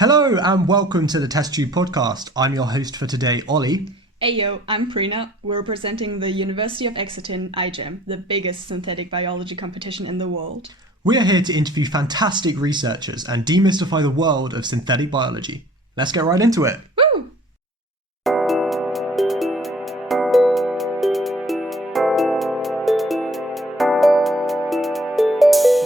Hello and welcome to the Test Tube podcast. I'm your host for today, Ollie. Hey I'm Prina. We're representing the University of Exeter in iGEM, the biggest synthetic biology competition in the world. We are here to interview fantastic researchers and demystify the world of synthetic biology. Let's get right into it. Woo!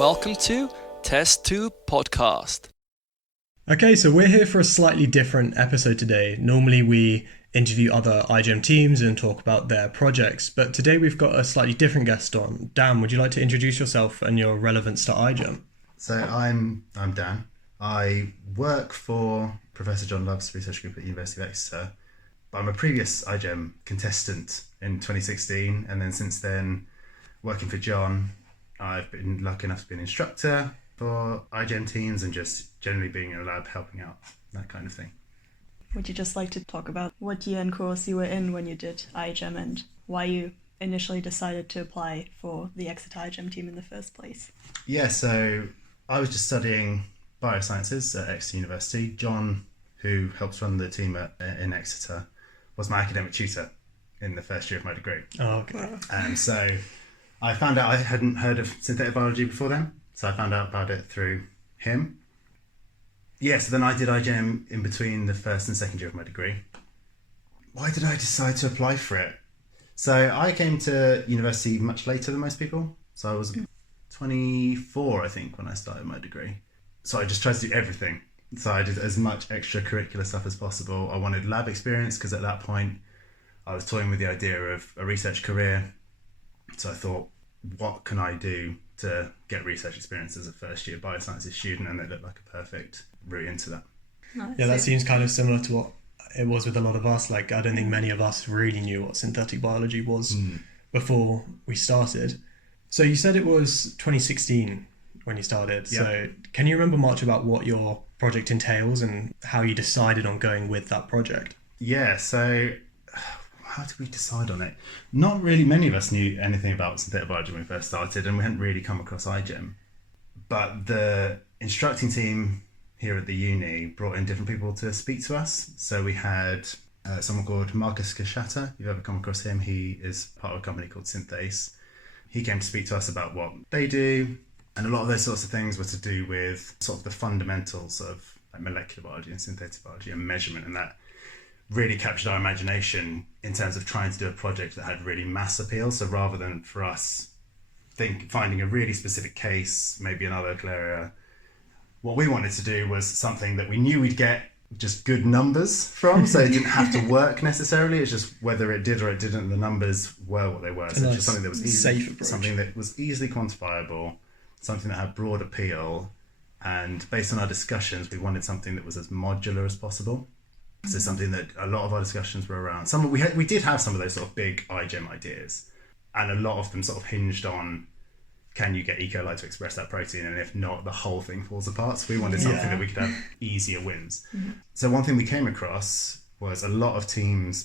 Welcome to Test Tube podcast. Okay, so we're here for a slightly different episode today. Normally we interview other iGEM teams and talk about their projects, but today we've got a slightly different guest on. Dan, would you like to introduce yourself and your relevance to iGEM? So I'm Dan. I work for Professor John Love's research group at the University of Exeter. I'm a previous iGEM contestant in 2016, and then since then, working for John, I've been lucky enough to be an instructor for iGEM teams and just generally being in a lab helping out, that kind of thing. Would you just like to talk about what year and course you were in when you did iGEM and why you initially decided to apply for the Exeter iGEM team in the first place? Yeah, so I was just studying biosciences at Exeter University. John, who helps run the team in Exeter, was my academic tutor in the first year of my degree. Oh, okay. And so I found out I hadn't heard of synthetic biology before then. So I found out about it through him. Yeah, so then I did iGEM in between the first and second year of my degree. Why did I decide to apply for it? So I came to university much later than most people. So I was 24, I think, when I started my degree. So I just tried to do everything. So I did as much extracurricular stuff as possible. I wanted lab experience because at that point I was toying with the idea of a research career. So I thought, what can I do to get research experience as a first year biosciences student? And it looked like a perfect route into that. Nice. Yeah, that seems kind of similar to what it was with a lot of us. Like, I don't think many of us really knew what synthetic biology was before we started. So you said it was 2016 when you started. Yeah. So can you remember much about what your project entails and how you decided on going with that project? Yeah, so how did we decide on it? Not really many of us knew anything about synthetic biology when we first started, and we hadn't really come across iGEM. But the instructing team here at the uni brought in different people to speak to us. So we had someone called Marcus Kashata. If you've ever come across him, he is part of a company called Synthase. He came to speak to us about what they do, and a lot of those sorts of things were to do with sort of the fundamentals of like molecular biology and synthetic biology and measurement, and that really captured our imagination in terms of trying to do a project that had really mass appeal. So rather than for us finding a really specific case, maybe in our local area, what we wanted to do was something that we knew we'd get just good numbers from. So it didn't have to work necessarily. It's just whether it did or it didn't, the numbers were what they were. So just something that was something that was easily quantifiable, something that had broad appeal. And based on our discussions, we wanted something that was as modular as possible. So something that a lot of our discussions were around. We did have some of those sort of big iGEM ideas, and a lot of them sort of hinged on, can you get E. coli to express that protein? And if not, the whole thing falls apart. So we wanted something that we could have easier wins. Mm-hmm. So one thing we came across was a lot of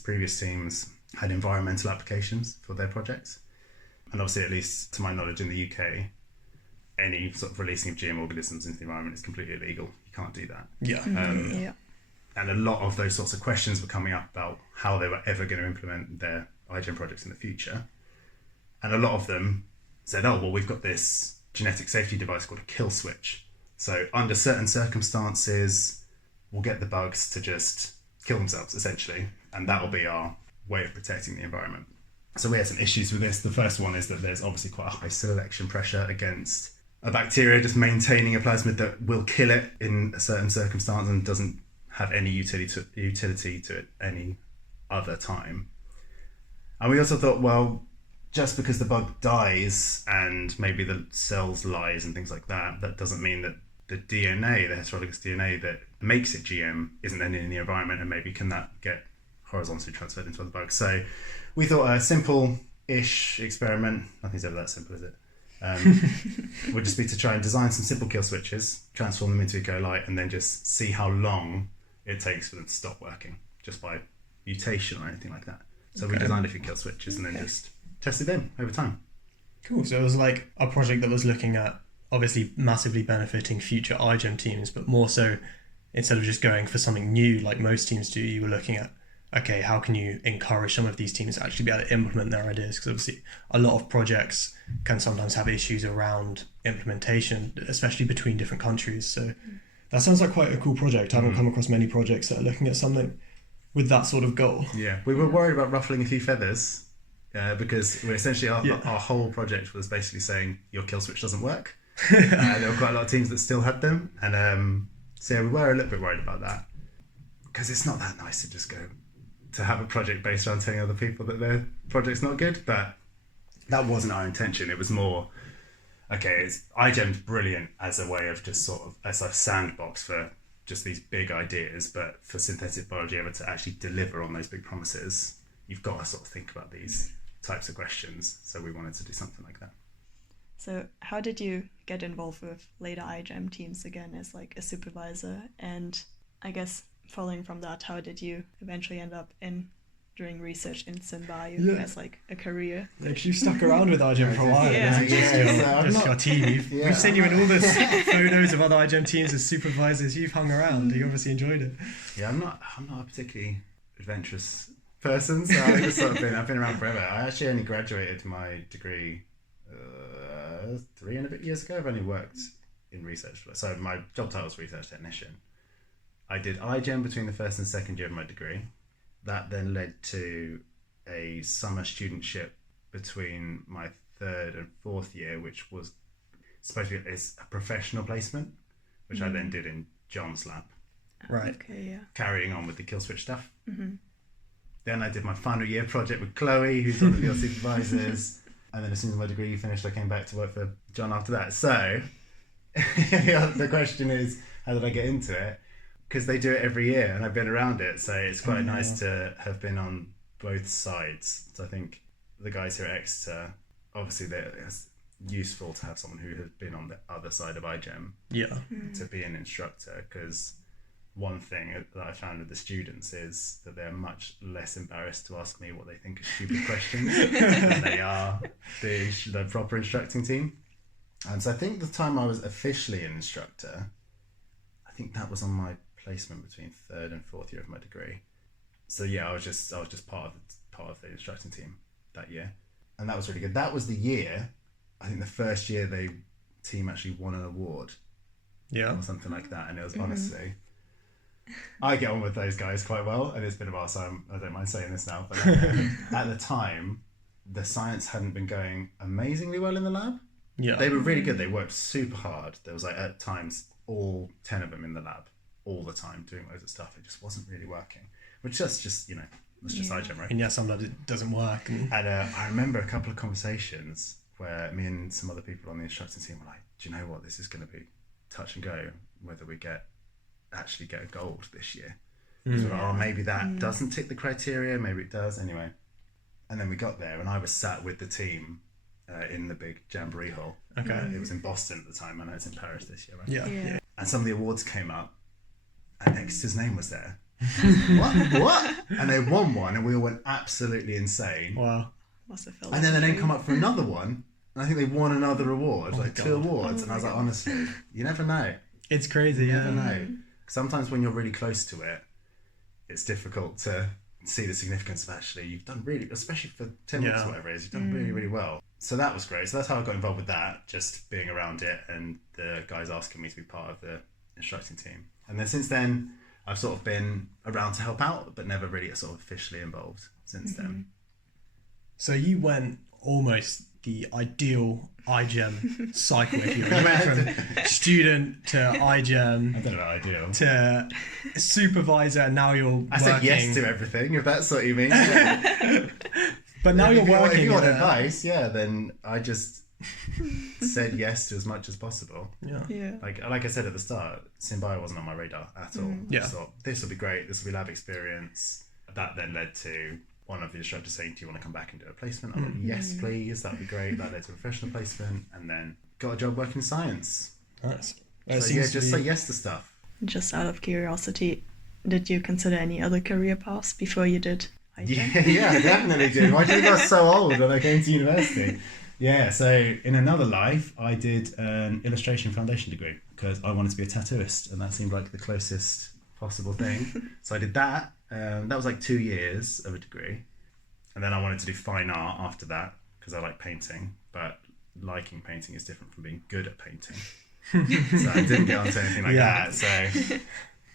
previous teams had environmental applications for their projects. And obviously, at least to my knowledge in the UK, any sort of releasing of GM organisms into the environment is completely illegal. You can't do that. Yeah. And a lot of those sorts of questions were coming up about how they were ever going to implement their iGEM projects in the future. And a lot of them said, oh, well, we've got this genetic safety device called a kill switch. So under certain circumstances, we'll get the bugs to just kill themselves, essentially. And that'll be our way of protecting the environment. So we had some issues with this. The first one is that there's obviously quite a high selection pressure against a bacteria just maintaining a plasmid that will kill it in a certain circumstance and doesn't have any utility to it any other time. And we also thought, well, just because the bug dies and maybe the cells lies and things like that, that doesn't mean that the DNA, the heterologous DNA that makes it GM, isn't then in the environment, and maybe can that get horizontally transferred into other bugs. So we thought a simple-ish experiment, nothing's ever that simple, is it? Would just be to try and design some simple kill switches, transform them into E. coli, and then just see how long it takes for them to stop working, just by mutation or anything like that. So we designed a few kill switches and then just tested them over time. Cool. So it was like a project that was looking at obviously massively benefiting future iGEM teams, but more so instead of just going for something new like most teams do, you were looking at, okay, how can you encourage some of these teams to actually be able to implement their ideas? Because obviously a lot of projects can sometimes have issues around implementation, especially between different countries. So that sounds like quite a cool project. I haven't come across many projects that are looking at something with that sort of goal. Yeah, we were worried about ruffling a few feathers because we're essentially our whole project was basically saying your kill switch doesn't work. There were quite a lot of teams that still had them, and so yeah, we were a little bit worried about that because it's not that nice to just go to have a project based around telling other people that their project's not good, but that wasn't our intention. It was more, okay, iGEM's brilliant as a way of just sort of as a sandbox for just these big ideas, but for synthetic biology ever to actually deliver on those big promises, you've got to sort of think about these types of questions. So we wanted to do something like that. So how did you get involved with later iGEM teams again as like a supervisor? And I guess following from that, how did you eventually end up in doing research in SynBio as like a career? Like you stuck around with iGEM for a while. Yeah. Just your team. We've seen you in all the photos of other iGEM teams as supervisors. You've hung around. You obviously enjoyed it. Yeah, I'm not a particularly adventurous person, so I've just sort of I've been around forever. I actually only graduated my degree 3 and a bit years ago. I've only worked in research, so my job title is research technician. I did iGEM between the first and second year of my degree. That then led to a summer studentship between my third and fourth year, which was supposed to be a professional placement, which I then did in John's lab. Right. Okay, yeah. Carrying on with the kill switch stuff. Then I did my final year project with Chloe, who's one of the other supervisors. And then as soon as my degree finished, I came back to work for John after that. So the question is, how did I get into it? Because they do it every year and I've been around it. So it's quite nice to have been on both sides. So I think the guys here at Exeter, obviously it's useful to have someone who has been on the other side of iGEM to be an instructor, because one thing that I found with the students is that they're much less embarrassed to ask me what they think are stupid questions than they are the proper instructing team. And so I think the time I was officially an instructor, I think that was on my placement between third and fourth year of my degree. So yeah, I was just part of the instructing team that year, and that was really good. That was the year, I think the first year the team actually won an award, or something like that. And it was honestly, I get on with those guys quite well, and it's been a while, so I don't mind saying this now. But at the time, the science hadn't been going amazingly well in the lab. Yeah, they were really good. They worked super hard. There was like at times all 10 of them in the lab all the time doing loads of stuff. It just wasn't really working, which that's just iGEM, right? And yeah, sometimes it doesn't work. And I remember a couple of conversations where me and some other people on the instructing team were like, do you know what, this is going to be touch and go whether we actually get a gold this year. So maybe that doesn't tick the criteria, maybe it does. Anyway, and then we got there and I was sat with the team in the big jamboree hall. Okay. It was in Boston at the time. I know it's in Paris this year, right? Yeah. And some of the awards came up and Exeter's name was there. What? And they won one and we all went absolutely insane. Wow. Must have felt and then they come up for another one and I think they won another award, two awards. And I was like, God. honestly, you never know. It's crazy, You never know. Sometimes when you're really close to it, it's difficult to see the significance of actually you've done really, especially for 10 weeks or whatever it is, you've done really, really well. So that was great. So that's how I got involved with that, just being around it and the guys asking me to be part of the instructing team. And then since then, I've sort of been around to help out, but never really sort of officially involved since then. So you went almost the ideal iGEM cycle, if you will. You went from student to iGEM. I don't know about ideal. To supervisor, and now you're working. I said yes to everything, if that's what you mean. But now you're working. If you want advice, then I just said yes to as much as possible. Yeah. Like I said at the start, SynBio wasn't on my radar at all. I thought, this will be great, this will be lab experience. That then led to one of the instructors saying, do you want to come back and do a placement? I went, yes, please, that'd be great. That led to a professional placement and then got a job working in science. Nice. So just say yes to stuff. Just out of curiosity, did you consider any other career paths before you did iGEM? Yeah, I definitely did. I think I was so old when I came to university. Yeah, so in another life, I did an illustration foundation degree because I wanted to be a tattooist, and that seemed like the closest possible thing. So I did that. That was like 2 years of a degree. And then I wanted to do fine art after that because I like painting. But liking painting is different from being good at painting. So I didn't get onto anything like that. So,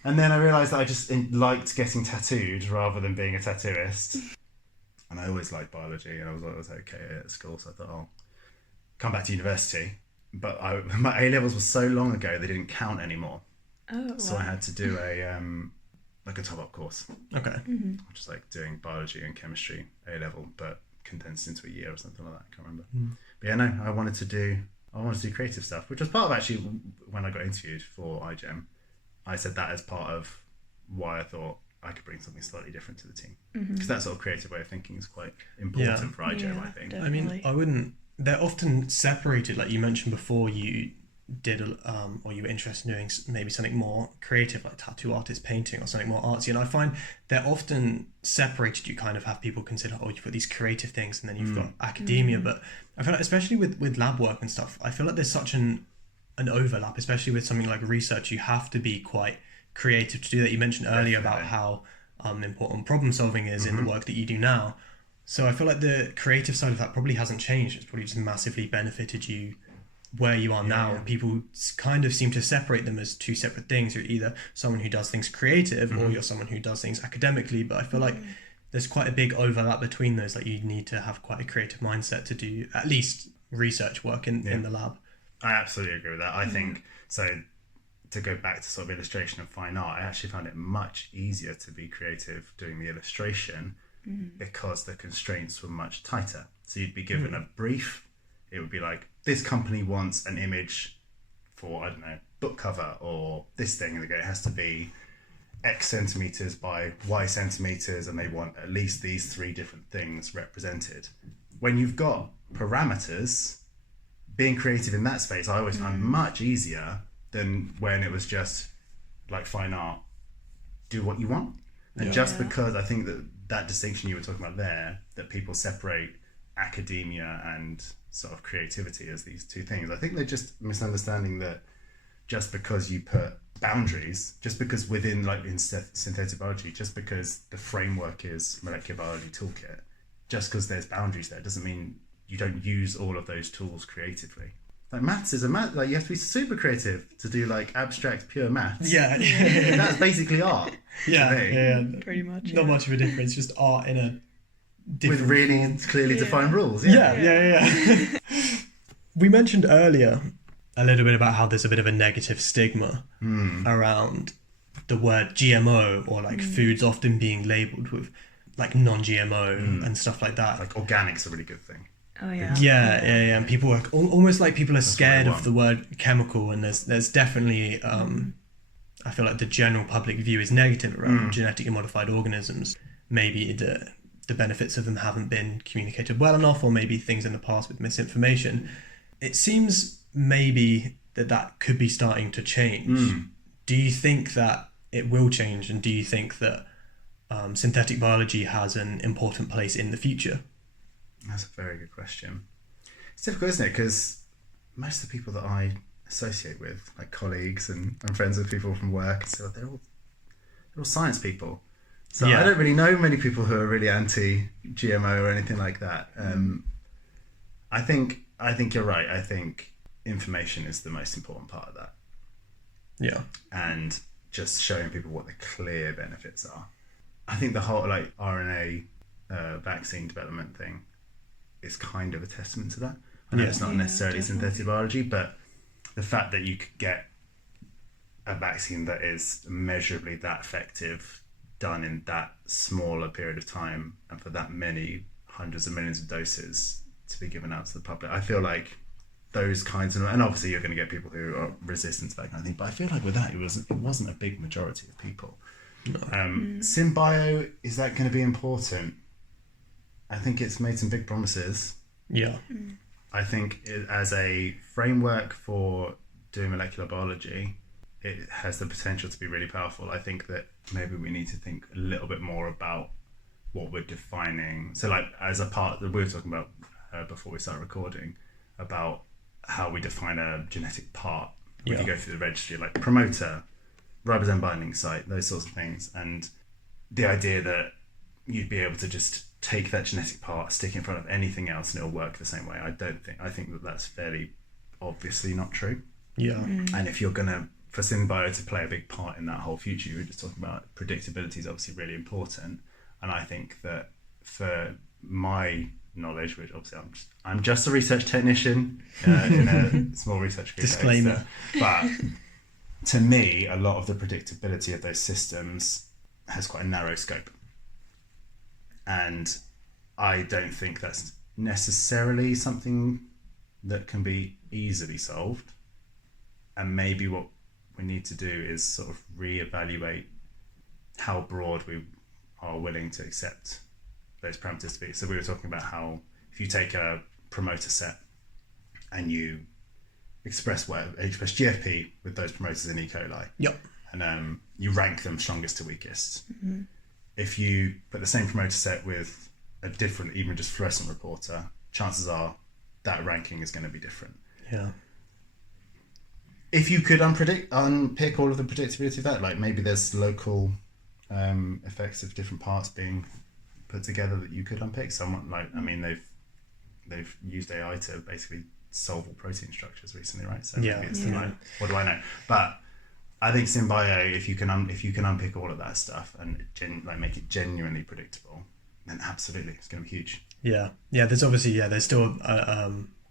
and then I realised that I just liked getting tattooed rather than being a tattooist. And I always liked biology, and I was okay at school, so I thought I'll come back to university. But my A levels were so long ago they didn't count anymore. Oh, So I had to do a like a top up course, Okay. which is like doing biology and chemistry A level, but condensed into a year or something like that. I can't remember. But yeah, no, I wanted to do creative stuff, which was part of actually when I got interviewed for iGEM. I said that as part of why I thought I could bring something slightly different to the team, because that sort of creative way of thinking is quite important for iGEM. Yeah, I think. definitely. I mean, I wouldn't. They're often separated, like you mentioned before. You did, or you were interested in doing maybe something more creative, like tattoo artist, painting, or something more artsy. And I find they're often separated. You kind of have people consider, oh, you've got these creative things, and then you've got academia. But I feel like, especially with lab work and stuff, I feel like there's such an overlap, especially with something like research. You have to be quite creative to do that. You mentioned earlier about how important problem solving is in the work that you do now. So I feel like the creative side of that probably hasn't changed. It's probably just massively benefited you where you are now. People kind of seem to separate them as two separate things. You're either someone who does things creative or you're someone who does things academically. But I feel like there's quite a big overlap between those. Like you need to have quite a creative mindset to do at least research work in the lab. I absolutely agree with that. I think so. To go back to sort of illustration of fine art, I actually found it much easier to be creative doing the illustration because the constraints were much tighter. So you'd be given a brief. It would be like, this company wants an image for, I don't know, book cover or this thing, and they go, it has to be X centimeters by Y centimeters, and they want at least these 3 different things represented. When you've got parameters, being creative in that space, I always found much easier than when it was just like fine art, do what you want. And just because I think that distinction you were talking about there, that people separate academia and sort of creativity as these two things, I think they're just misunderstanding that just because you put boundaries, just because within, like in synthetic biology, just because the framework is molecular biology toolkit, just because there's boundaries there doesn't mean you don't use all of those tools creatively. Like maths is like you have to be super creative to do like abstract pure maths. Yeah. That's basically art. Yeah. Pretty much. Not much of a difference, just art in a different with really form. clearly defined rules. Yeah. We mentioned earlier a little bit about how there's a bit of a negative stigma around the word GMO, or like foods often being labelled with like non-GMO and stuff like that. Like organic's a really good thing. Oh yeah. Yeah. And people are almost like people are scared of the word chemical, and there's definitely I feel like the general public view is negative around genetically modified organisms. Maybe the benefits of them haven't been communicated well enough, or maybe things in the past with misinformation. It seems maybe that could be starting to change. Do you think that it will change, and do you think that synthetic biology has an important place in the future? That's a very good question. It's difficult, isn't it? Because most of the people that I associate with, like colleagues and friends with people from work, so they're all science people. So I don't really know many people who are really anti-GMO or anything like that. I think you're right. I think information is the most important part of that. Yeah. And just showing people what the clear benefits are. I think the whole like RNA vaccine development thing is kind of a testament to that. I know it's not necessarily synthetic biology, but the fact that you could get a vaccine that is measurably that effective, done in that small a period of time, and for that many hundreds of millions of doses to be given out to the public, I feel like those kinds of, and obviously you're going to get people who are resistant to that kind of thing, but I feel like with that it wasn't a big majority of people. Symbio, is that going to be important? I think it's made some big promises. Yeah. I think as a framework for doing molecular biology, it has the potential to be really powerful. I think that maybe we need to think a little bit more about what we're defining. So like as a part that we were talking about before we started recording, about how we define a genetic part. If you go through the registry, like promoter, ribosome binding site, those sorts of things. And the idea that you'd be able to just take that genetic part, stick it in front of anything else, and it'll work the same way. I think that that's fairly obviously not true. Yeah. And if you're gonna, for SynBio to play a big part in that whole future, you were just talking about, predictability is obviously really important. And I think that for my knowledge, which obviously I'm just a research technician in a small research group. Disclaimer. But to me, a lot of the predictability of those systems has quite a narrow scope. And I don't think that's necessarily something that can be easily solved. And maybe what we need to do is sort of reevaluate how broad we are willing to accept those parameters to be. So we were talking about how if you take a promoter set and you express GFP with those promoters in E. coli, Yep. and you rank them strongest to weakest. If you put the same promoter set with a different, even just fluorescent reporter, chances are that ranking is going to be different. Yeah. If you could unpick all of the predictability of that, like maybe there's local effects of different parts being put together that you could unpick. Someone like, I mean, they've used AI to basically solve all protein structures recently, right? So maybe it's like, what do I know? But I think SynBio, if you can unpick all of that stuff and make it genuinely predictable, then absolutely it's going to be huge. Yeah. There's obviously there's still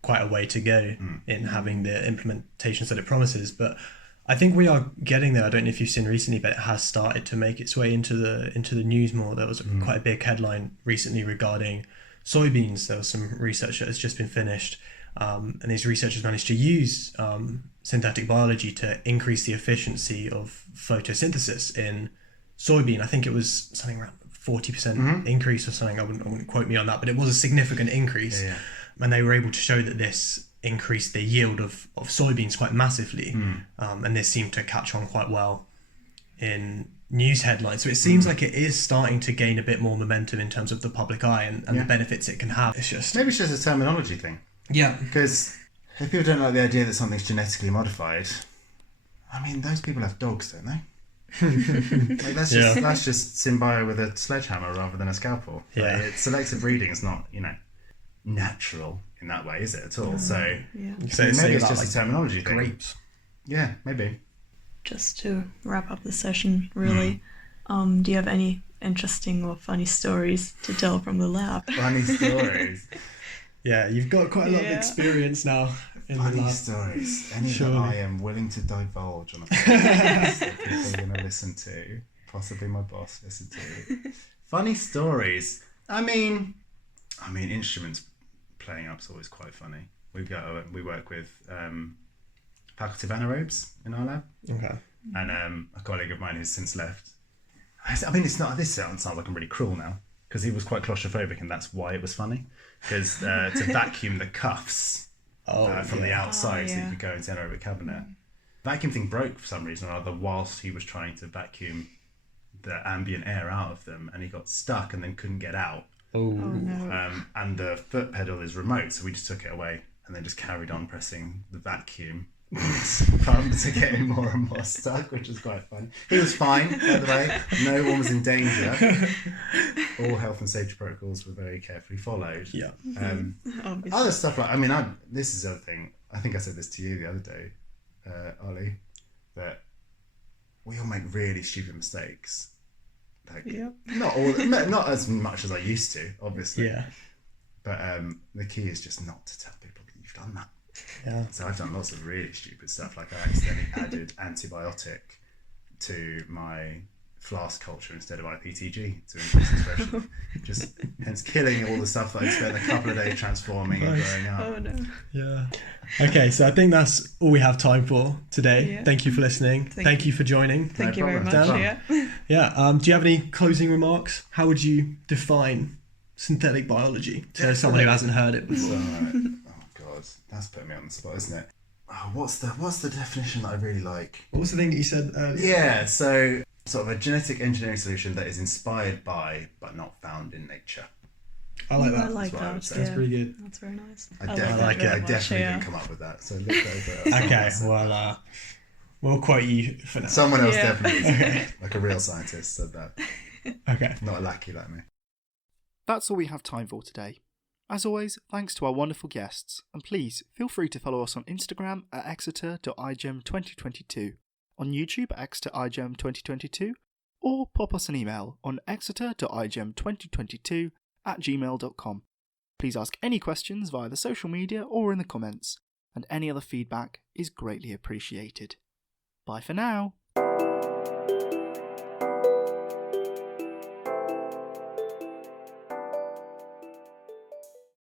quite a way to go in having the implementations that it promises, but I think we are getting there. I don't know if you've seen recently, but it has started to make its way into the news more. There was quite a big headline recently regarding soybeans. There was some research that has just been finished, and these researchers managed to use synthetic biology to increase the efficiency of photosynthesis in soybean. I think it was something around 40% increase or something. I wouldn't quote me on that, but it was a significant increase. Yeah. And they were able to show that this increased the yield of soybeans quite massively. And this seemed to catch on quite well in news headlines. So it seems like it is starting to gain a bit more momentum in terms of the public eye and the benefits it can have. It's just... Maybe it's just a terminology thing. Yeah. Because if people don't like the idea that something's genetically modified, I mean, those people have dogs, don't they? Like, that's just SynBio with a sledgehammer rather than a scalpel. Like, selective breeding is not, natural in that way, is it at all? So maybe it's just a terminology thing. Grapes. Yeah, maybe. Just to wrap up the session, really, do you have any interesting or funny stories to tell from the lab? Funny stories. Yeah, you've got quite a lot of experience now in the Funny lab. stories. Any that I am willing to divulge on a podcast that people are going to listen to. Possibly my boss listen to. Funny stories. I mean, instruments playing up's always quite funny. We work with facultative anaerobes in our lab. Okay. And a colleague of mine who's since left. I mean, this sounds like I'm really cruel now, because he was quite claustrophobic, and that's why it was funny. Because to vacuum the cuffs from the outside so you could go into anaerobic cabinet. Vacuum thing broke for some reason or other whilst he was trying to vacuum the ambient air out of them, and he got stuck and then couldn't get out. Oh no. And the foot pedal is remote, so we just took it away and then just carried on pressing the vacuum pump to get him more and more stuck, which was quite fun. He was fine, by the way. No one was in danger. All health and safety protocols were very carefully followed. Yeah. Other stuff like, this is the other thing. I think I said this to you the other day, Ollie, that we all make really stupid mistakes. Like, not as much as I used to, obviously. Yeah. But the key is just not to tell people that you've done that. Yeah. So I've done lots of really stupid stuff. Like I accidentally added antibiotic to my flask culture instead of IPTG to increase expression. Just hence killing all the stuff that I spent a couple of days transforming and growing up. Oh no. Yeah. Okay, so I think that's all we have time for today. Yeah. Thank you for listening. Thank you for joining. Thank you very much. problem. Yeah. Do you have any closing remarks? How would you define synthetic biology to someone who hasn't heard it before? Oh god, that's putting me on the spot, isn't it? Oh, what's the definition that I really like? What was the thing that you said earlier? Yeah, so sort of a genetic engineering solution that is inspired by but not found in nature. I like that. I like That's what I would that. say. That's pretty good. That's very nice. I love definitely, that like it. very I much, definitely yeah. didn't come up with that. So look over it. Okay, well, We'll quote you for now. Someone else Yeah. definitely is, like a real scientist said that. Okay. Not a lackey like me. That's all we have time for today. As always, thanks to our wonderful guests, and please feel free to follow us on Instagram at exeter.igem2022, on YouTube at exeter.igem2022, or pop us an email on exeter.igem2022@gmail.com. Please ask any questions via the social media or in the comments, and any other feedback is greatly appreciated. Bye for now!